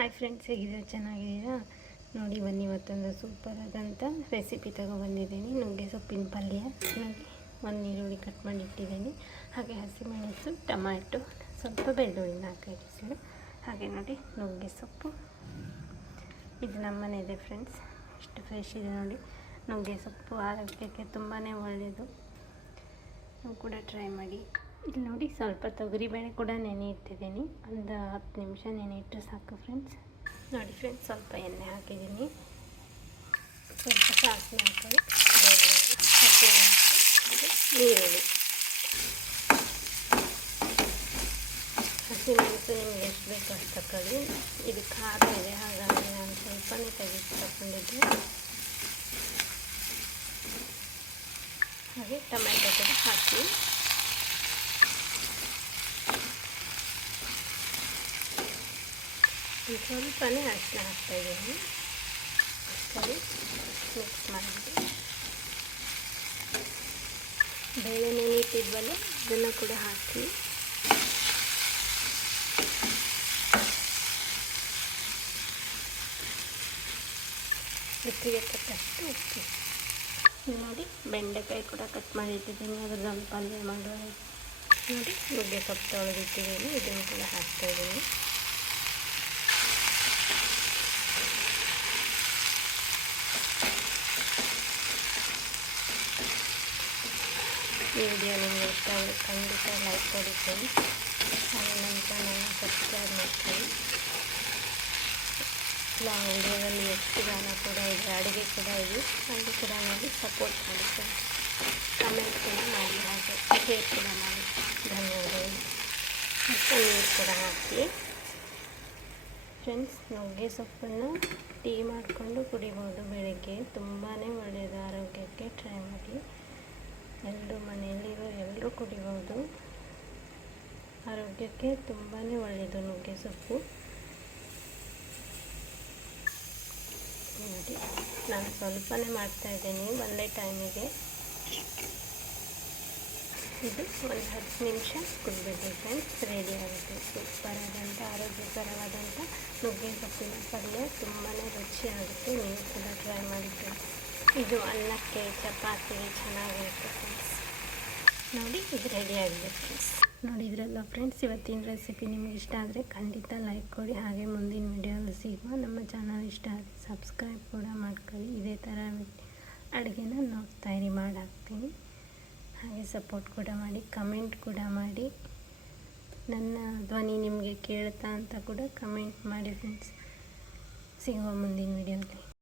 Hi friends, ಹೇಗಿದ್ದೀರಾ? ಚೆನ್ನಾಗಿದ್ದೀರಾ? ನೋಡಿ ಬನ್ನಿ, ಇವತ್ತೊಂದು ಸೂಪರ್ ಆದಂಥ ರೆಸಿಪಿ ತೊಗೊಬಂದಿದ್ದೀನಿ. ನುಗ್ಗೆ ಸೊಪ್ಪಿನ ಪಲ್ಯ. ನೋಡಿ, ಒಂದು ಈರುಳ್ಳಿ ಕಟ್ ಮಾಡಿ ಇಟ್ಟಿದ್ದೀನಿ, ಹಾಗೆ ಹಸಿಮೆಣಸು, ಟೊಮ್ಯಾಟೊ, ಸ್ವಲ್ಪ ಬೆಳ್ಳುಳ್ಳಿ 4-5 ಎಸಳು, ಹಾಗೆ ನೋಡಿ ನುಗ್ಗೆ ಸೊಪ್ಪು. ಇದು ನಮ್ಮನೆ ಇದೆ ಫ್ರೆಂಡ್ಸ್, ಎಷ್ಟು ಫ್ರೆಶ್ ಇದೆ ನೋಡಿ. ನುಗ್ಗೆ ಸೊಪ್ಪು ಆರೋಗ್ಯಕ್ಕೆ ತುಂಬಾ ಒಳ್ಳೆಯದು, ನೀವು ಕೂಡ ಟ್ರೈ ಮಾಡಿ. ಇಲ್ಲಿ ನೋಡಿ, ಸ್ವಲ್ಪ ತೊಗರಿಬೇಳೆ ಕೂಡ ನೆನೆ ಇಟ್ಟಿದ್ದೀನಿ. ಒಂದು 10 ನಿಮಿಷ ನೆನೆ ಇಟ್ಟರೆ ಸಾಕು ಫ್ರೆಂಡ್ಸ್. ನೋಡಿ ಫ್ರೆಂಡ್ಸ್, ಸ್ವಲ್ಪ ಎಣ್ಣೆ ಹಾಕಿದ್ದೀನಿ, ಸ್ವಲ್ಪ ಸಾಸಿವೆ ಹಾಕೊಳ್ಳಿ, ಈರುಳ್ಳಿ, ಹಸಿಮೆಣಸು ನಿಮಗೆ ಎಷ್ಟು ಬೇಕು ಅಷ್ಟು ತಗೊಳ್ಳಿ. ಇದು ಖಾರ ಇದೆ, ಹಾಗಾಗಿ ನಾನು ಸ್ವಲ್ಪನೇ ತೆಗೆದು ತಗೊಂಡಿದ್ದೆ. ಹಾಗೆ ಟೊಮ್ಯಾಟೊ ಕೂಡ ಹಾಕಿ, ಸ್ವಲ್ಪನೇ ಅರಿಶಿನ ಹಾಕ್ತಾಯಿದ್ದೀನಿ. ಸರಿ, ಮಿಕ್ಸ್ ಮಾಡಿಬಿಟ್ಟು ಬೇಳೆ ನೆನೆಯಿಟ್ಟಿದ್ವಲ್ಲ ಅದನ್ನು ಕೂಡ ಹಾಕಿ, ರುಚಿಗೆ ತಕ್ಕಷ್ಟು ಉಪ್ಪು. ನೋಡಿ, ಬೆಂಡೆಕಾಯಿ ಕೂಡ ಕಟ್ ಮಾಡಿಟ್ಟಿದ್ದೀನಿ, ಅದರದೊಂದು ಪಲ್ಯ ಮಾಡುವ. ನೋಡಿ, ನುಗ್ಗೆ ಸೊಪ್ಪು ತೊಳೆದಿಟ್ಟಿದ್ದೀನಿ, ಇದನ್ನು ಕೂಡ ಹಾಕ್ತಾಯಿದ್ದೀನಿ. ಈ ವಿಡಿಯೋ ನಿಮಗೆ ಇಷ್ಟ ಆದರೆ ಖಂಡಿತ ಲೈಕ್ ಕೊಡಿ ಫ್ರೆಂಡ್ಸ್, ಹಾಗೆ ನನ್ನ ಚಾನಲ್ನ ಸಬ್ಸ್ಕ್ರೈಬ್ ಮಾಡ್ಕೊಳ್ಳಿ. ಲಾಂಗ್ ವಿಡಿಯೋದಲ್ಲಿ ಎಷ್ಟು ಗಾನ ಕೂಡ ಇದೆ, ಅಡುಗೆ ಕೂಡ ಇದೆ, ಅದು ಕೂಡ ನೋಡಿ ಸಪೋರ್ಟ್ ಮಾಡಿ ಫ್ರೆಂಡ್ಸ್. ಕಮೆಂಟ್ ಕೂಡ ಮಾಡಿ, ಹಾಗೆ ಶೇರ್ ಕೂಡ ಮಾಡಿ. ಧನ್ಯವಾದಗಳು. ಮತ್ತು ನೀರು ಕೂಡ ಹಾಕಿ ಫ್ರೆಂಡ್ಸ್. ನುಗ್ಗೆ ಸೊಪ್ಪನ್ನು ಟೀ ಮಾಡಿಕೊಂಡು ಕುಡಿಬೋದು ಬೆಳಗ್ಗೆ, ತುಂಬಾ ಒಳ್ಳೆಯದು ಆರೋಗ್ಯಕ್ಕೆ. ಟ್ರೈ ಮಾಡಿ, ಎಲ್ಲರೂ ಮನೆಯಲ್ಲಿರೋ ಎಲ್ಲರೂ ಕುಡಿಬೋದು, ಆರೋಗ್ಯಕ್ಕೆ ತುಂಬಾ ಒಳ್ಳೆಯದು ನುಗ್ಗೆ ಸೊಪ್ಪು. ನೋಡಿ, ನಾನು ಸ್ವಲ್ಪನೇ ಮಾಡ್ತಾಯಿದ್ದೀನಿ ಒಂದೇ ಟೈಮಿಗೆ. ಇದು ಒಂದು 10 ನಿಮಿಷ ಕುದಿಬಿಡಿ ಫ್ರೆಂಡ್ಸ್, ರೆಡಿ ಆಗುತ್ತೆ. ಸೂಪರ್ ಆದಂಥ ಆರೋಗ್ಯಕರವಾದಂಥ ನುಗ್ಗೆ ಸೊಪ್ಪಿನ ಪಲ್ಯ, ತುಂಬಾ ರುಚಿಯಾಗುತ್ತೆ. ನೀವು ಕೂಡ ಟ್ರೈ ಮಾಡಿ ಫ್ರೆಂಡ್ಸ್. ಇದು ಅನ್ನಕ್ಕೆ, ಚಪಾತಿಗೆ ಚೆನ್ನಾಗಿರುತ್ತೆ ಫ್ರೆಂಡ್ಸ್. ನೋಡಿ, ಇದು ರೆಡಿ ಆಗಿದೆ ಫ್ರೆಂಡ್ಸ್. ನೋಡಿದ್ರಲ್ಲ ಫ್ರೆಂಡ್ಸ್, ಇವತ್ತಿನ ರೆಸಿಪಿ ನಿಮಗೆ ಇಷ್ಟ ಆದರೆ ಖಂಡಿತ ಲೈಕ್ ಕೊಡಿ, ಹಾಗೆ ಮುಂದಿನ ವಿಡಿಯೋದಲ್ಲಿ ಸಿಗುವ. ನಮ್ಮ ಚಾನಲ್ ಇಷ್ಟ ಆದರೆ ಸಬ್ಸ್ಕ್ರೈಬ್ ಕೂಡ ಮಾಡ್ಕೊಳ್ಳಿ. ಇದೇ ಥರ ಅಡುಗೆನ ನೋಡ್ತಾಯಿರಿ, ಮಾಡಾಕ್ತೀನಿ. ಹಾಗೆ ಸಪೋರ್ಟ್ ಕೂಡ ಮಾಡಿ, ಕಮೆಂಟ್ ಕೂಡ ಮಾಡಿ. ನನ್ನ ಧ್ವನಿ ನಿಮಗೆ ಕೇಳುತ್ತಾ ಅಂತ ಕೂಡ ಕಮೆಂಟ್ ಮಾಡಿ ಫ್ರೆಂಡ್ಸ್. ಸಿಗುವ ಮುಂದಿನ ವಿಡಿಯೋದಲ್ಲಿ.